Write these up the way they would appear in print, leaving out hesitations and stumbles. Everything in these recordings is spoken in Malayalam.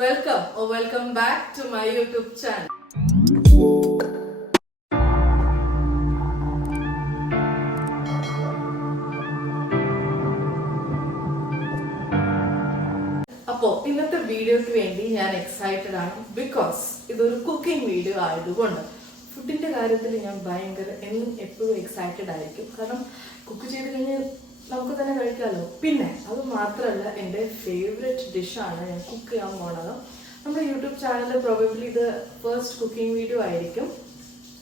welcome back to my YouTube channel. അപ്പോൾ ഇന്നത്തെ വീഡിയോക്ക് വേണ്ടി ഞാൻ എക്സൈറ്റഡ് ആണ് ബിക്കോസ് ഇതൊരു കുക്കിംഗ് വീഡിയോ ആയതുകൊണ്ട് ഫുഡിന്റെ കാര്യത്തിൽ ഞാൻ ഭയങ്കര എപ്പോഴും എക്സൈറ്റഡ് ആയിരിക്കും. കാരണം കുക്ക് ചെയ്ത് കഴിഞ്ഞാൽ നമുക്ക് തന്നെ കഴിക്കാമല്ലോ. പിന്നെ അത് മാത്രമല്ല, എൻ്റെ ഫേവറേറ്റ് ഡിഷാണ് ഞാൻ കുക്ക് ചെയ്യാൻ പോണത്. നമ്മുടെ യൂട്യൂബ് ചാനലിൽ പ്രോബബ്ലി ഇത് ഫസ്റ്റ് കുക്കിംഗ് വീഡിയോ ആയിരിക്കും.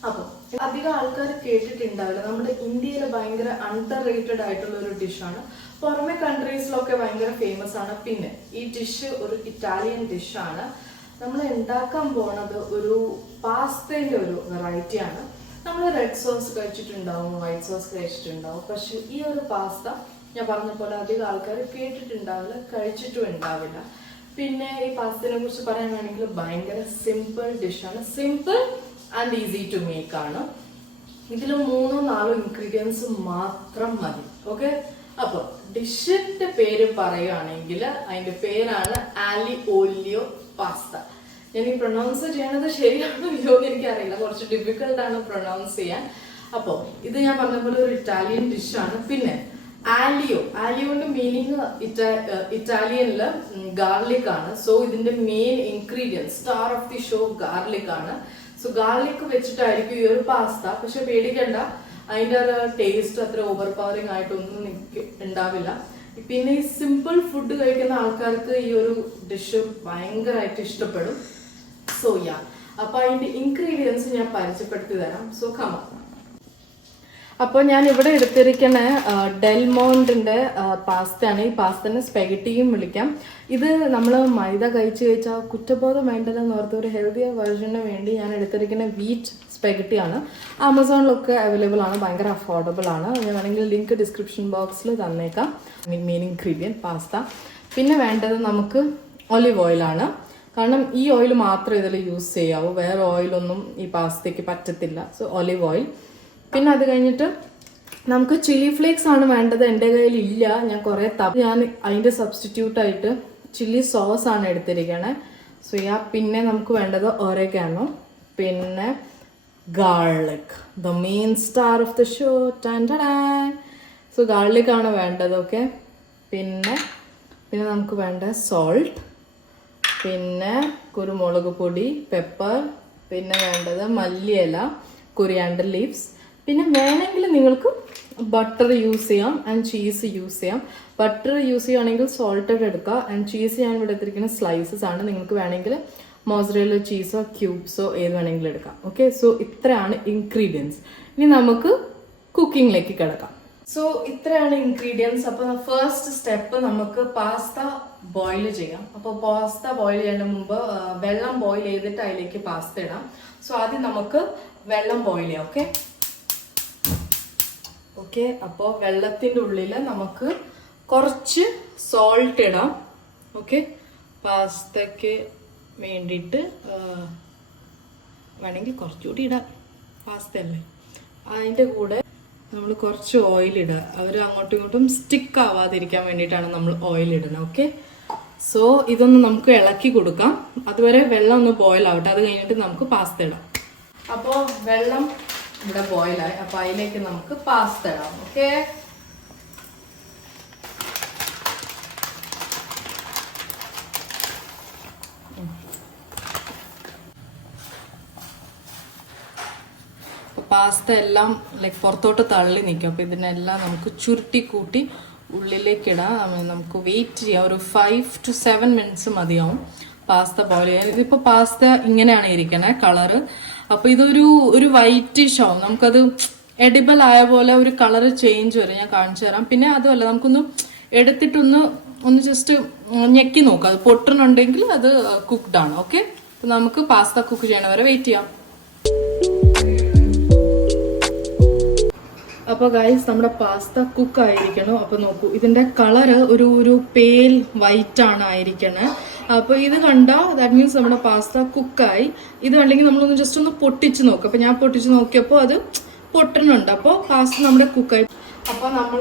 അപ്പം അധികം ആൾക്കാർ കേട്ടിട്ടുണ്ടാവില്ല, നമ്മുടെ ഇന്ത്യയിൽ ഭയങ്കര അണ്ടർ റേറ്റഡ് ആയിട്ടുള്ള ഒരു ഡിഷാണ്. പുറമെ കൺട്രീസിലൊക്കെ ഭയങ്കര ഫേമസ് ആണ്. പിന്നെ ഈ ഡിഷ് ഒരു ഇറ്റാലിയൻ ഡിഷാണ്. നമ്മൾ ഉണ്ടാക്കാൻ പോണത് ഒരു പാസ്തേന്റെ ഒരു വെറൈറ്റി ആണ്. നമ്മൾ റെഡ് സോസ് കഴിച്ചിട്ടുണ്ടാവും, വൈറ്റ് സോസ് കഴിച്ചിട്ടുണ്ടാവും. പക്ഷെ ഈ ഒരു പാസ്ത ഞാൻ പറഞ്ഞ പോലെ അധികം ആൾക്കാർ കേട്ടിട്ടുണ്ടാവില്ല, കഴിച്ചിട്ടും ഉണ്ടാവില്ല. പിന്നെ ഈ പാസ്തയെ കുറിച്ച് പറയാനാണെങ്കിൽ ഭയങ്കര സിമ്പിൾ ഡിഷാണ്. Simple and easy to make ആണ്. ഇതിൽ 3-4 ഇൻഗ്രീഡിയൻസ് മാത്രം മതി. ഓക്കെ, അപ്പൊ ഡിഷിന്റെ പേര് പറയുകയാണെങ്കിൽ അതിന്റെ പേരാണ് ആലി ഓലിയോ പാസ്ത. ഞാൻ ഈ പ്രൊനൗൺസ് ചെയ്യണത് ശരിയാണോ ഇല്ലയോ എന്ന് എനിക്കറിയില്ല, കുറച്ച് ഡിഫിക്കൽട്ട് ആണ് പ്രൊനൗൺസ് ചെയ്യാൻ. അപ്പൊ ഇത് ഞാൻ പറഞ്ഞ പോലെ ഒരു ഇറ്റാലിയൻ ഡിഷാണ്. പിന്നെ ആലിയോന്റെ മീനിങ് ഇറ്റാലിയനില് ഗാർലിക് ആണ്. സോ ഇതിന്റെ main ingredients, star of the show, garlic ആണ്. സോ ഗാർലിക് വെച്ചിട്ടായിരിക്കും ഈ ഒരു പാസ്ത. പക്ഷെ പേടിക്കണ്ട, അതിന്റെ ടേസ്റ്റ് അത്ര ഓവർ പവറിങ് ആയിട്ടൊന്നും എനിക്ക് ഉണ്ടാവില്ല. പിന്നെ ഈ സിമ്പിൾ ഫുഡ് കഴിക്കുന്ന ആൾക്കാർക്ക് ഈ ഒരു ഡിഷ് ഭയങ്കരമായിട്ട് ഇഷ്ടപ്പെടും. സോ അപ്പൊ അതിന്റെ ഇൻഗ്രീഡിയൻസ് ഞാൻ പരിചയപ്പെടുത്തി തരാം. സോ കമ. അപ്പോൾ ഞാൻ ഇവിടെ എടുത്തിരിക്കുന്ന ഡെൽമോണ്ടിന്റെ പാസ്തയാണ്. ഈ പാസ്തനെ സ്പെഗറ്റിയും വിളിക്കാം. ഇത് നമ്മൾ മൈദ കഴിച്ചാൽ കുറ്റബോധം വേണ്ടതെന്ന് ഓർത്ത് ഒരു ഹെൽത്തിയർ വെർഷന് വേണ്ടി ഞാൻ എടുത്തിരിക്കുന്ന വീറ്റ് സ്പെഗറ്റിയാണ്. ആമസോണിലൊക്കെ അവൈലബിൾ ആണ്, ഭയങ്കര അഫോർഡബിൾ ആണ്. ഞാൻ വേണമെങ്കിൽ ലിങ്ക് ഡിസ്ക്രിപ്ഷൻ ബോക്സിൽ തന്നേക്കാം. Main ingredient pasta. പിന്നെ വേണ്ടത് നമുക്ക് ഒലിവ് ഓയിലാണ്. കാരണം ഈ ഓയിൽ മാത്രമേ ഇതിൽ യൂസ് ചെയ്യാവൂ, വേറെ ഓയിലൊന്നും ഈ പാസ്തയ്ക്ക് പറ്റത്തില്ല. So olive oil. പിന്നെ അത് കഴിഞ്ഞിട്ട് നമുക്ക് ചില്ലി ഫ്ലേക്സ് ആണ് വേണ്ടത്. എൻ്റെ കയ്യിൽ ഇല്ല, ഞാൻ ഞാൻ അതിൻ്റെ സബ്സ്റ്റിറ്റ്യൂട്ടായിട്ട് ചില്ലി സോസ് ആണ് എടുത്തിരിക്കണേ. സോ പിന്നെ നമുക്ക് വേണ്ടത് ഒരഗാനോ, പിന്നെ garlic, the main star of the show. So garlic ആണ് വേണ്ടത്. ഓക്കെ, പിന്നെ നമുക്ക് വേണ്ട സോൾട്ട്, പിന്നെ കുരുമുളക് പൊടി, പെപ്പർ, പിന്നെ വേണ്ടത് മല്ലിയില, കൊറിയാണ്ടർ ലീവ്സ്. പിന്നെ വേണമെങ്കിൽ നിങ്ങൾക്ക് ബട്ടർ യൂസ് ചെയ്യാം ആൻഡ് ചീസ് യൂസ് ചെയ്യാം. ബട്ടർ യൂസ് ചെയ്യുകയാണെങ്കിൽ സോൾട്ടഡ് എടുക്കുക. ആൻഡ് ചീസ് ഞാൻ ഇവിടെ എടുത്തിരിക്കുന്ന സ്ലൈസസ് ആണ്. നിങ്ങൾക്ക് വേണമെങ്കിൽ മോസറേല ചീസോ ക്യൂബ്സോ ഏത് വേണമെങ്കിലും എടുക്കാം. ഓക്കെ, സോ ഇത്രയാണ് ഇൻഗ്രീഡിയൻസ്. ഇനി നമുക്ക് കുക്കിങ്ങിലേക്ക് കിടക്കാം. സോ ഇത്രയാണ് ഇൻഗ്രീഡിയൻസ്. അപ്പൊ ഫസ്റ്റ് സ്റ്റെപ്പ് നമുക്ക് പാസ്ത ബോയിൽ ചെയ്യാം. അപ്പോൾ പാസ്ത ബോയിൽ ചെയ്യുന്നതിന് മുമ്പ് വെള്ളം ബോയിൽ ചെയ്തിട്ട് അതിലേക്ക് പാസ്ത ഇടാം. സോ ആദ്യം നമുക്ക് വെള്ളം ബോയിൽ ചെയ്യാം. ഓക്കെ, അപ്പോൾ വെള്ളത്തിൻ്റെ ഉള്ളിൽ നമുക്ക് കുറച്ച് സോൾട്ട് ഇടാം. ഓക്കെ, പാസ്തയ്ക്ക് വേണ്ടിയിട്ട് വേണമെങ്കിൽ കുറച്ചുകൂടി ഇടാം, പാസ്ത അല്ലേ. അതിൻ്റെ കൂടെ നമ്മൾ കുറച്ച് ഓയിൽ ഇടുക. അവർ അങ്ങോട്ടും ഇങ്ങോട്ടും സ്റ്റിക്ക് ആവാതിരിക്കാൻ വേണ്ടിയിട്ടാണ് നമ്മൾ ഓയിൽ ഇടുന്നത്. ഓക്കെ, സോ ഇതൊന്ന് നമുക്ക് ഇളക്കി കൊടുക്കാം. അതുവരെ വെള്ളം ഒന്ന് ബോയിൽ ആവട്ടെ. അത് കഴിഞ്ഞിട്ട് നമുക്ക് പാസ്ത ഇടാം. അപ്പോൾ വെള്ളം ഇവിടെ ബോയിലായി. അപ്പോൾ അതിലേക്ക് നമുക്ക് പാസ്ത ഇടാം. ഓക്കെ, പാസ്ത എല്ലാം ലൈക്ക് പുറത്തോട്ട് തള്ളി നിൽക്കും. അപ്പോൾ ഇതിനെല്ലാം നമുക്ക് ചുരുട്ടി കൂട്ടി ഉള്ളിലേക്ക് ഇടാം. നമുക്ക് വെയിറ്റ് ചെയ്യാം. ഒരു 5 to 7 മിനിറ്റ്സ് മതിയാവും പാസ്ത ബോയിൽ ചെയ്യാൻ. ഇതിപ്പോൾ പാസ്ത ഇങ്ങനെയാണ് ഇരിക്കണേ കളറ്. അപ്പോൾ ഇതൊരു വൈറ്റിഷ് ആവും. നമുക്കത് എഡിബിൾ ആയ പോലെ ഒരു കളറ് ചേഞ്ച് വരും. ഞാൻ കാണിച്ചു തരാം. പിന്നെ അതുമല്ല, നമുക്കൊന്ന് എടുത്തിട്ടൊന്ന് ജസ്റ്റ് ഞെക്കി നോക്കാം. അത് പൊട്ടണുണ്ടെങ്കിൽ അത് കുക്ക്ഡ് ആണ്. ഓക്കെ, അപ്പോൾ നമുക്ക് പാസ്ത കുക്ക് ചെയ്യണ വരെ വെയിറ്റ് ചെയ്യാം. അപ്പോൾ ഗൈസ്, നമ്മുടെ പാസ്ത കുക്ക് ആയിരിക്കണം. അപ്പോൾ നോക്കൂ, ഇതിന്റെ കളറ് ഒരു പേൽ വൈറ്റ് ആണ് ആയിരിക്കണേ. അപ്പോൾ ഇത് കണ്ട ദാറ്റ് മീൻസ് നമ്മുടെ പാസ്ത കുക്കായി. ഇത് അല്ലെങ്കിൽ നമ്മളൊന്ന് ജസ്റ്റ് ഒന്ന് പൊട്ടിച്ച് നോക്കാം. അപ്പോൾ ഞാൻ പൊട്ടിച്ച് നോക്കിയപ്പോൾ അത് പൊട്ടണുണ്ട്. അപ്പോൾ പാസ്ത നമ്മുടെ കുക്കായി. അപ്പോൾ നമ്മൾ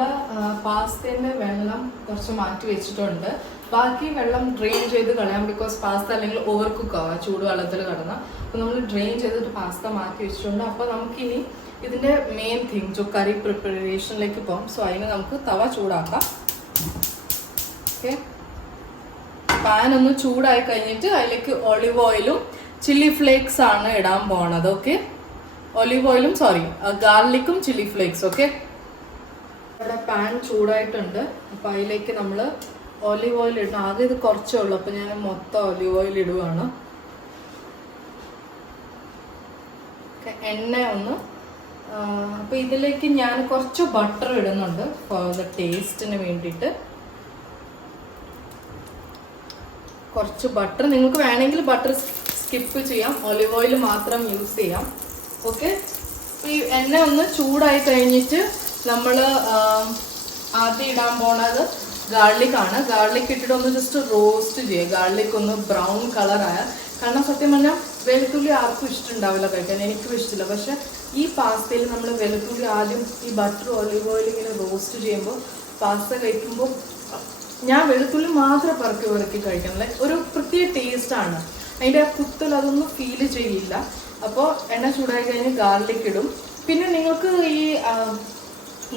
പാസ്തേൻ്റെ വെള്ളം കുറച്ച് മാറ്റി വെച്ചിട്ടുണ്ട്. ബാക്കി വെള്ളം ഡ്രെയിൻ ചെയ്ത് കളയാം, ബിക്കോസ് പാസ്ത അല്ലെങ്കിൽ ഓവർ കുക്ക് ആവാം ചൂടുവെള്ളത്തിൽ കിടന്ന്. അപ്പോൾ നമ്മൾ ഡ്രെയിൻ ചെയ്തിട്ട് പാസ്ത മാറ്റി വെച്ചിട്ടുണ്ട്. അപ്പോൾ നമുക്കിനി ഇതിൻ്റെ മെയിൻ തിങ് जो കറി പ്രിപ്പറേഷനിലേക്ക് പോകാം. സോ അതിന് നമുക്ക് തവ ചൂടാക്കാം. ഓക്കെ, പാൻ ഒന്ന് ചൂടായി കഴിഞ്ഞിട്ട് അതിലേക്ക് ഒലിവ് ഓയിലും ചില്ലി ഫ്ലേക്സ് ആണ് ഇടാൻ പോണത്. ഓക്കെ, ഒലിവ് ഓയിലും ഗാർലിക്കും ചില്ലി ഫ്ലേക്സ്. ഓക്കെ, ഇവിടെ പാൻ ചൂടായിട്ടുണ്ട്. അപ്പോൾ അതിലേക്ക് നമ്മൾ ഒലിവ് ഓയിൽ ഇടണം. ആദ്യം ഇത് കുറച്ചേ ഉള്ളൂ, അപ്പോൾ ഞാൻ മൊത്തം ഒലിവ് ഓയിൽ ഇടുവാണ്. എണ്ണ ഒന്ന്, അപ്പോൾ ഇതിലേക്ക് ഞാൻ കുറച്ച് ബട്ടർ ഇടുന്നുണ്ട് ഫോർ ദ ടേസ്റ്റിന് വേണ്ടിയിട്ട്. കുറച്ച് ബട്ടർ, നിങ്ങൾക്ക് വേണമെങ്കിൽ ബട്ടർ സ്കിപ്പ് ചെയ്യാം, ഒലിവ് ഓയിൽ മാത്രം യൂസ് ചെയ്യാം. ഓക്കെ, ഈ എണ്ണ ഒന്ന് ചൂടായി കഴിഞ്ഞിട്ട് നമ്മൾ ആദ്യം ഇടാൻ പോണത് ഗാർലിക്കാണ്. ഗാർലിക് ഇട്ടിട്ട് ഒന്ന് ജസ്റ്റ് റോസ്റ്റ് ചെയ്യുക. ഗാർലിക് ഒന്ന് ബ്രൗൺ കളറായ, കാരണം സത്യം പറഞ്ഞാൽ വെളുത്തുള്ളി ആർക്കും ഇഷ്ടമുണ്ടാവില്ല കഴിക്കാൻ, എനിക്കും ഇഷ്ടമില്ല. പക്ഷെ ഈ പാസ്തയിൽ നമ്മൾ വെളുത്തുള്ളി ആദ്യം ഈ ബട്ടർ ഒലിവ് ഓയിൽ ഇങ്ങനെ റോസ്റ്റ് ചെയ്യുമ്പോൾ പാസ്ത കഴിക്കുമ്പോൾ ഞാൻ വെളുത്തുള്ളി മാത്രം പറക്കി കഴിക്കണം. ലൈക്ക് ഒരു പ്രത്യേക ടേസ്റ്റാണ്, അതിൻ്റെ ആ കുത്തൽ അതൊന്നും ഫീൽ ചെയ്യില്ല. അപ്പോൾ എണ്ണ ചൂടായി കഴിഞ്ഞ് ഗാർലിക് ഇടും. പിന്നെ നിങ്ങൾക്ക്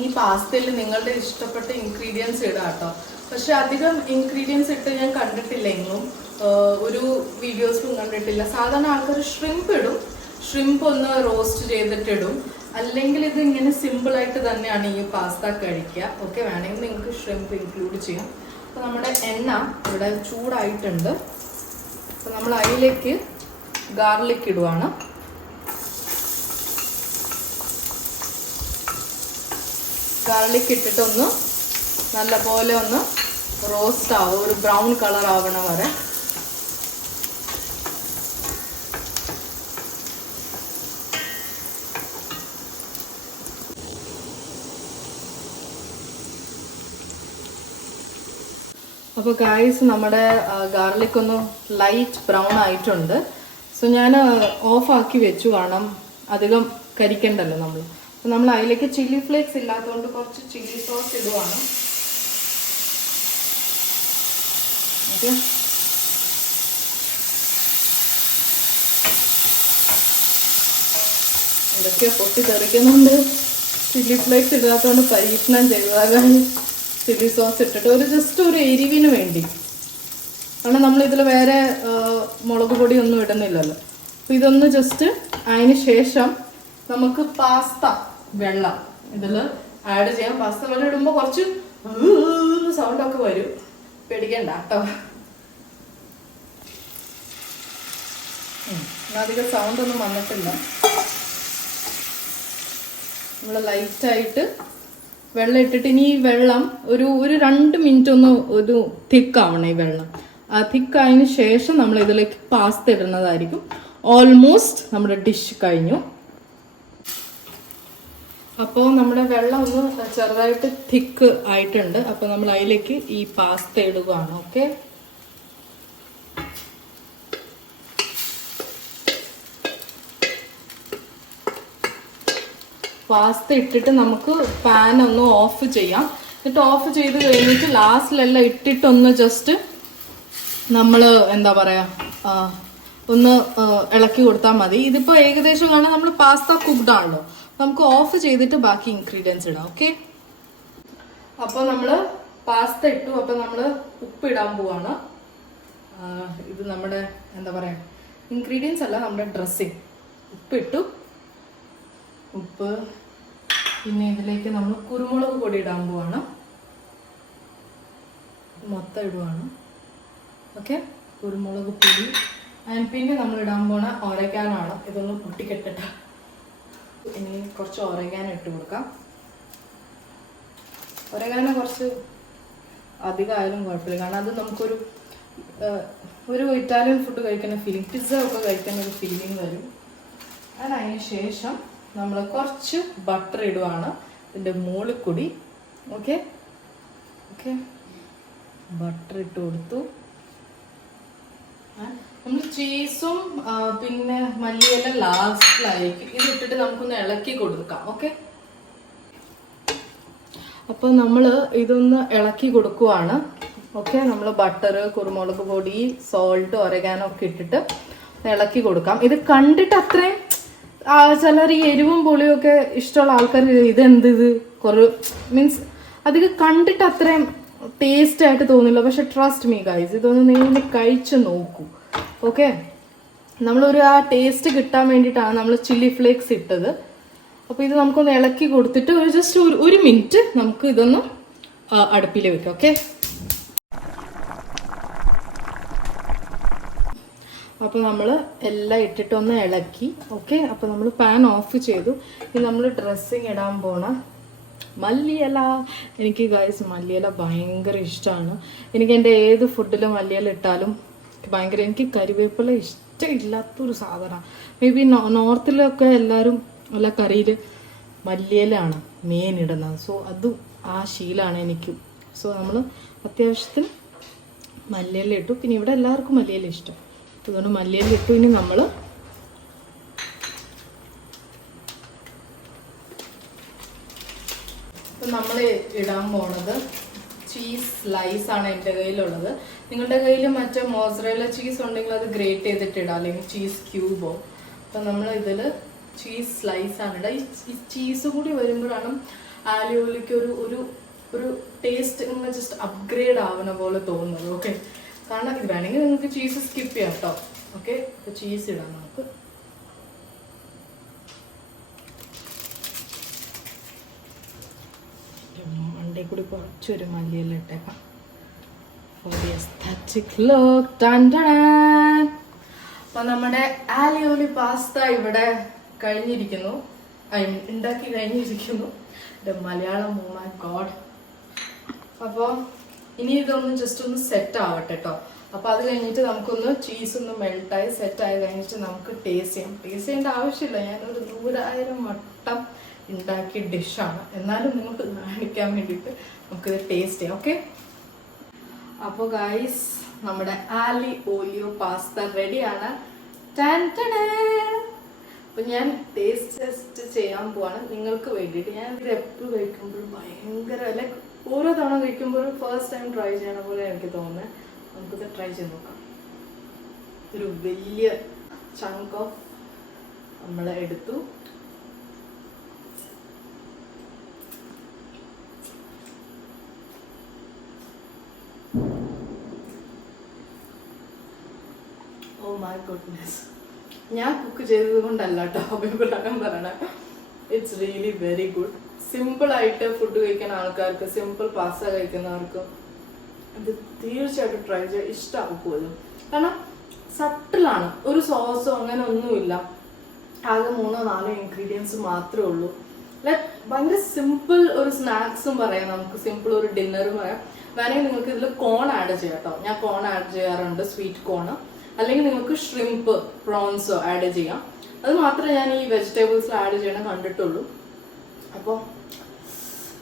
ഈ പാസ്തയിൽ നിങ്ങളുടെ ഇഷ്ടപ്പെട്ട ഇൻഗ്രീഡിയൻസ് ഇടാം കേട്ടോ. പക്ഷെ അധികം ഇൻഗ്രീഡിയൻസ് ഇട്ട് ഞാൻ കണ്ടിട്ടില്ലെങ്കിലും ഒരു വീഡിയോസിലും കണ്ടിട്ടില്ല. സാധാരണ ആൾക്കാർ ഷ്രിംപ് ഇടും, ഷ്രിംപ് ഒന്ന് റോസ്റ്റ് ചെയ്തിട്ടിടും. അല്ലെങ്കിൽ ഇത് ഇങ്ങനെ സിമ്പിളായിട്ട് തന്നെയാണ് ഈ പാസ്ത കഴിക്കുക. ഓക്കെ, വേണമെങ്കിൽ നിങ്ങൾക്ക് ഷ്രിംപ് ഇൻക്ലൂഡ് ചെയ്യാം. അപ്പോൾ നമ്മുടെ എണ്ണ ഇവിടെ ചൂടായിട്ടുണ്ട്. അപ്പോൾ നമ്മൾ അതിലേക്ക് ഗാർലിക് ഇടുവാണ്. ഗാർലിക് ഇട്ടിട്ടൊന്ന് നല്ലപോലെ ഒന്ന് റോസ്റ്റ് ആവും, ഒരു ബ്രൗൺ കളർ ആവണ വരെ. അപ്പോൾ ഗായ്സ്, നമ്മുടെ ഗാർലിക് ഒന്ന് ലൈറ്റ് ബ്രൗൺ ആയിട്ടുണ്ട്. സോ ഞാൻ ഓഫാക്കി വെച്ചു, കാരണം അധികം കരിക്കണ്ടല്ലോ നമ്മൾ. അപ്പോൾ നമ്മൾ അതിലേക്ക് ചില്ലി ഫ്ലേക്സ് ഇല്ലാത്തതുകൊണ്ട് കുറച്ച് ചില്ലി സോസ് ഇടുവാണ്. ഓക്കെ, എന്തൊക്കെയോ പൊട്ടി തെറിക്കുന്നുണ്ട്. ചില്ലി ഫ്ലേക്സ് ഇടാത്തതുകൊണ്ട് പരീക്ഷണം ചെയ്തതാണ്. ചില്ലി സോസ് ഇട്ടിട്ട് ജസ്റ്റ് ഒരു എരിവിന് വേണ്ടി, കാരണം നമ്മളിതിൽ വേറെ മുളക് പൊടി ഒന്നും ഇടുന്നില്ലല്ലോ. അപ്പോൾ ഇതൊന്ന് ജസ്റ്റ് അതിന് ശേഷം നമുക്ക് പാസ്ത വെള്ളം ഇതിൽ ആഡ് ചെയ്യാം. പാസ്ത വെള്ളം ഇടുമ്പോൾ കുറച്ച് സൗണ്ടൊക്കെ വരും, പേടിക്കണ്ട കേട്ടോ. അധികം സൗണ്ടൊന്നും വന്നിട്ടില്ല. നമ്മൾ ലൈറ്റായിട്ട് വെള്ളം ഇട്ടിട്ട് ഇനി ഈ വെള്ളം ഒരു 2 മിനിറ്റ് ഒന്ന് ഒരു തിക്കാവണം. ഈ വെള്ളം തിക്കായതിനു ശേഷം നമ്മൾ ഇതിലേക്ക് പാസ്ത ഇടുന്നതായിരിക്കും. ഓൾമോസ്റ്റ് നമ്മുടെ ഡിഷ് കഴിഞ്ഞു. അപ്പോൾ നമ്മുടെ വെള്ളം ഒന്ന് ചെറുതായിട്ട് തിക്ക് ആയിട്ടുണ്ട്. അപ്പോൾ നമ്മൾ അതിലേക്ക് ഈ പാസ്ത ഇടുകയാണ്. ഓക്കെ, പാസ്ത ഇട്ടിട്ട് നമുക്ക് പാൻ ഒന്ന് ഓഫ് ചെയ്യാം. എന്നിട്ട് ഓഫ് ചെയ്ത് കഴിഞ്ഞിട്ട് ലാസ്റ്റിലെല്ലാം ഇട്ടിട്ടൊന്ന് ജസ്റ്റ് നമ്മൾ എന്താ പറയുക ഒന്ന് ഇളക്കി കൊടുത്താൽ മതി. ഇതിപ്പോൾ ഏകദേശം കാരണം നമ്മൾ പാസ്ത കുക്ക്ഡ് ആണല്ലോ, നമുക്ക് ഓഫ് ചെയ്തിട്ട് ബാക്കി ഇൻഗ്രീഡിയൻസ് ഇടാം. ഓക്കെ, അപ്പോൾ നമ്മൾ പാസ്ത ഇട്ടു. അപ്പോൾ നമ്മൾ ഉപ്പിടാൻ പോവാണ്. ഇത് നമ്മുടെ എന്താ പറയുക ഇൻഗ്രീഡിയൻസ് അല്ല, നമ്മുടെ ഡ്രസ്സിങ്. ഉപ്പിട്ടു, ഉപ്പ്. പിന്നെ ഇതിലേക്ക് നമ്മൾ കുരുമുളക് പൊടി ഇടാൻ പോവാണ്, മൊത്തം ഇടുവാണ്. ഓക്കെ, കുരുമുളക് പൊടി. ആൻഡ് പിന്നെ നമ്മൾ ഇടാൻ പോണ ഓരഗാനാണ്. ഇതൊന്ന് പൊട്ടിക്കെട്ടിട്ട് ഇനി കുറച്ച് ഓരഗാനോ ഇട്ട് കൊടുക്കാം. ഓരഗാനോ കുറച്ച് അധികമായാലും കുഴപ്പമില്ല, കാരണം അത് നമുക്കൊരു ഇറ്റാലിയൻ ഫുഡ് കഴിക്കുന്ന ഫീലിംഗ്, പിസ്സ ഒക്കെ കഴിക്കുന്ന ഒരു ഫീലിംഗ് വരും. അതിന് ശേഷം നമ്മൾ കുറച്ച് ബട്ടർ ഇടുവാണ് ഇതിൻ്റെ മുകളിൽ കൂടി. ഓക്കെ ഓക്കെ, ബട്ടർ ഇട്ട് കൊടുത്തു. നമ്മൾ ചീസും പിന്നെ മല്ലിയില ലാസ്റ്റിലായിരിക്കും. ഇത് ഇട്ടിട്ട് നമുക്കൊന്ന് ഇളക്കി കൊടുക്കാം. ഓക്കെ, അപ്പോൾ നമ്മൾ ഇതൊന്ന് ഇളക്കി കൊടുക്കുവാണ്. ഓക്കെ. നമ്മൾ ബട്ടർ, കുരുമുളക് പൊടി, സോൾട്ട്, ഒരഗാനോ ഒക്കെ ഇട്ടിട്ട് ഇളക്കി കൊടുക്കാം. ഇത് കണ്ടിട്ട് അത്രയും ചിലർ ഈ എരിവും പുളിയും ഒക്കെ ഇഷ്ടമുള്ള ആൾക്കാർ ഇതെന്ത് ഇത് കുറേ മീൻസ് അധികം കണ്ടിട്ട് അത്രയും ടേസ്റ്റ് ആയിട്ട് തോന്നില്ല. പക്ഷെ ട്രസ്റ്റ് മീ ഗൈസ്, ഇതൊന്ന് നിങ്ങൾ കഴിച്ചു നോക്കൂ. ഓക്കെ. നമ്മളൊരു ആ ടേസ്റ്റ് കിട്ടാൻ വേണ്ടിയിട്ടാണ് നമ്മൾ ചില്ലി ഫ്ലേക്സ് ഇട്ടത്. അപ്പോൾ ഇത് നമുക്കൊന്ന് ഇളക്കി കൊടുത്തിട്ട് ജസ്റ്റ് ഒരു മിനിറ്റ് നമുക്ക് ഇതൊന്ന് അടുപ്പിൽ വെക്കാം. ഓക്കെ. അപ്പോൾ നമ്മൾ എല്ലാം ഇട്ടിട്ടൊന്ന് ഇളക്കി. ഓക്കെ. അപ്പോൾ നമ്മൾ പാൻ ഓഫ് ചെയ്തു. ഇനി നമ്മൾ ഡ്രസ്സിങ് ഇടാൻ പോണ മല്ലിയില. എനിക്ക് ഗൈസ് മല്ലിയില ഭയങ്കര ഇഷ്ടമാണ്. എനിക്ക് എൻ്റെ ഏത് ഫുഡിലും മല്ലിയില ഇട്ടാലും ഭയങ്കര, എനിക്ക് കരിവേപ്പില ഇഷ്ടമില്ലാത്തൊരു സാധനമാണ്. മേ ബി നോർത്തിലൊക്കെ എല്ലാവരും നല്ല കറിയിൽ മല്ലിയിലാണ് മെയിൻ ഇടുന്നത്. സോ അതും ആ ശീലമാണ് എനിക്കും. സോ നമ്മൾ അത്യാവശ്യത്തിന് മല്ലിയില ഇട്ടു. പിന്നെ ഇവിടെ എല്ലാവർക്കും മല്ലിയില ഇഷ്ടം, അതുകൊണ്ട് മല്ലിയില ഇട്ടു. ഇനി നമ്മൾ ഇടാൻ പോണത് ചീസ് സ്ലൈസ് ആണ് എൻ്റെ കയ്യിലുള്ളത്. നിങ്ങളുടെ കയ്യിൽ മറ്റേ മോസറേല ചീസ് ഉണ്ടെങ്കിൽ അത് ഗ്രേറ്റ് ചെയ്തിട്ട് ഇടാം, അല്ലെങ്കിൽ ചീസ് ക്യൂബോ. അപ്പം നമ്മൾ ഇതിൽ ചീസ് സ്ലൈസ് ആണ് ഇടുക. ഈ ചീസ് കൂടി വരുമ്പോഴാണ് ആലിയോലിക്ക് ഒരു ടേസ്റ്റ് ഇങ്ങനെ ജസ്റ്റ് അപ്ഗ്രേഡ് ആവുന്ന പോലെ തോന്നുന്നത്. ഓക്കെ. കാരണം ഇത് വേണമെങ്കിൽ നിങ്ങൾക്ക് ചീസ് സ്കിപ്പ് ചെയ്യാം കേട്ടോ. ഓക്കെ. അപ്പോൾ ചീസ് ഇടാം നമുക്ക്. മണ്ടേ കൂടി കുറച്ചൊരു മല്ലിയെല്ലാം ഇട്ടേക്കാം. അപ്പൊ നമ്മുടെ ആലിയോലി പാസ്ത ഇവിടെ കഴിഞ്ഞിരിക്കുന്നു, ഉണ്ടാക്കി കഴിഞ്ഞിരിക്കുന്നു. Malayalam, oh my god. അപ്പോൾ ഇനി ഇതൊന്ന് ജസ്റ്റ് ഒന്ന് സെറ്റ് ആവട്ടെ കേട്ടോ. അപ്പോൾ അത് കഴിഞ്ഞിട്ട് നമുക്കൊന്ന് ചീസ് ഒന്ന് മെൽട്ടായി സെറ്റായി കഴിഞ്ഞിട്ട് നമുക്ക് ടേസ്റ്റ് ചെയ്യാം. ടേസ്റ്റ് ചെയ്യേണ്ട ആവശ്യമില്ല, ഞാനൊരു 100,000 വട്ടം ഉണ്ടാക്കിയ ഡിഷാണ്. എന്നാലും നിങ്ങൾക്ക് കാണിക്കാൻ വേണ്ടിയിട്ട് നമുക്കിത് ടേസ്റ്റ് ചെയ്യാം. ഓക്കെ. അപ്പോൾ ഗൈസ് നമ്മുടെ ആലി ഓലിയോ പാസ്ത റെഡിയാണ്. അപ്പം ഞാൻ ടേസ്റ്റ് ടെസ്റ്റ് ചെയ്യാൻ പോവാണ് നിങ്ങൾക്ക് വേണ്ടിയിട്ട്. ഞാൻ ഇത് എപ്പോഴും കഴിക്കുമ്പോഴും ഭയങ്കര ലൈക്ക് ഓരോ തവണ കഴിക്കുമ്പോഴും ഫസ്റ്റ് ടൈം ട്രൈ ചെയ്യണ പോലെ എനിക്ക് തോന്നുന്നത്. നമുക്കിത് ട്രൈ ചെയ്ത് നോക്കാം. ഒരു വലിയ ചങ്ക് ഓഫ് നമ്മൾ എടുത്തു. Oh my goodness. ഞാൻ കുക്ക് ചെയ്തത് കൊണ്ടല്ല കേട്ടോ അഭിപ്രായം പറയണേ. It's really very good. സിമ്പിളായിട്ട് ഫുഡ് കഴിക്കുന്ന ആൾക്കാർക്ക്, സിമ്പിൾ പാസ്ത കഴിക്കുന്നവർക്ക് ഇത് തീർച്ചയായിട്ടും ട്രൈ ചെയ്യാൻ ഇഷ്ടമാവും പോലും. കാരണം സട്ടിലാണ്, ഒരു സോസോ അങ്ങനെ ഒന്നുമില്ല. ആകെ 3-4 ഇൻഗ്രീഡിയൻസ് മാത്രമേ ഉള്ളൂ. ലൈക്ക് ഭയങ്കര സിമ്പിൾ ഒരു സ്നാക്സും പറയാം, നമുക്ക് സിമ്പിൾ ഒരു ഡിന്നറും പറയാം. വേണമെങ്കിൽ നിങ്ങൾക്ക് ഇതിൽ കോൺ ആഡ് ചെയ്യാം കേട്ടോ. ഞാൻ കോൺ ആഡ് ചെയ്യാറുണ്ട്, സ്വീറ്റ് കോണ്. അല്ലെങ്കിൽ നിങ്ങൾക്ക് ഷ്രിംപ്, പ്രോൺസോ ആഡ് ചെയ്യാം. അത് മാത്രമേ ഞാൻ ഈ വെജിറ്റബിൾസിൽ ആഡ് ചെയ്യണം കണ്ടിട്ടുള്ളൂ. അപ്പോൾ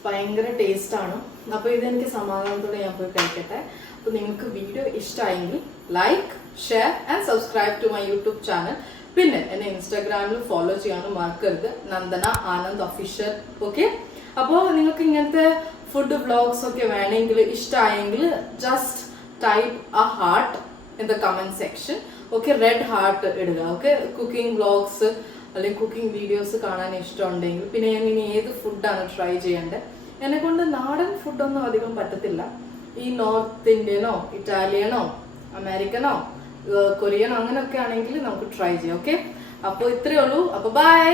ഭയങ്കര ടേസ്റ്റാണ്. അപ്പോൾ ഇതെനിക്ക് സമാധാനത്തോടെ ഞാൻ പോയി കഴിക്കട്ടെ. അപ്പോൾ നിങ്ങൾക്ക് വീഡിയോ ഇഷ്ടമായെങ്കിൽ like, share and subscribe to my YouTube channel. പിന്നെ എന്നെ ഇൻസ്റ്റാഗ്രാമിൽ ഫോളോ ചെയ്യാനും മറക്കരുത്, നന്ദന ആനന്ദ് ഒഫീഷ്യൽ. ഓക്കെ. അപ്പോൾ നിങ്ങൾക്ക് ഇങ്ങനത്തെ ഫുഡ് വ്ളോഗ്സ് ഒക്കെ വേണമെങ്കിൽ, ഇഷ്ടമായെങ്കിൽ just type a heart in the comment section. Okay. Red heart ഇടുക. ഓക്കെ. കുക്കിംഗ് വ്ളോഗ്സ് അല്ലെങ്കിൽ കുക്കിംഗ് വീഡിയോസ് കാണാൻ ഇഷ്ടമുണ്ടെങ്കിൽ. പിന്നെ ഞാൻ ഇനി ഏത് ഫുഡാണ് ട്രൈ ചെയ്യേണ്ടത്. എന്നെ കൊണ്ട് നാടൻ ഫുഡൊന്നും അധികം പറ്റത്തില്ല. ഈ നോർത്ത് ഇന്ത്യനോ ഇറ്റാലിയനോ അമേരിക്കനോ കൊറിയനോ അങ്ങനെയൊക്കെ ആണെങ്കിൽ നമുക്ക് ട്രൈ ചെയ്യാം. ഓക്കെ. അപ്പോൾ ഇത്രയേ ഉള്ളൂ. അപ്പോൾ ബൈ.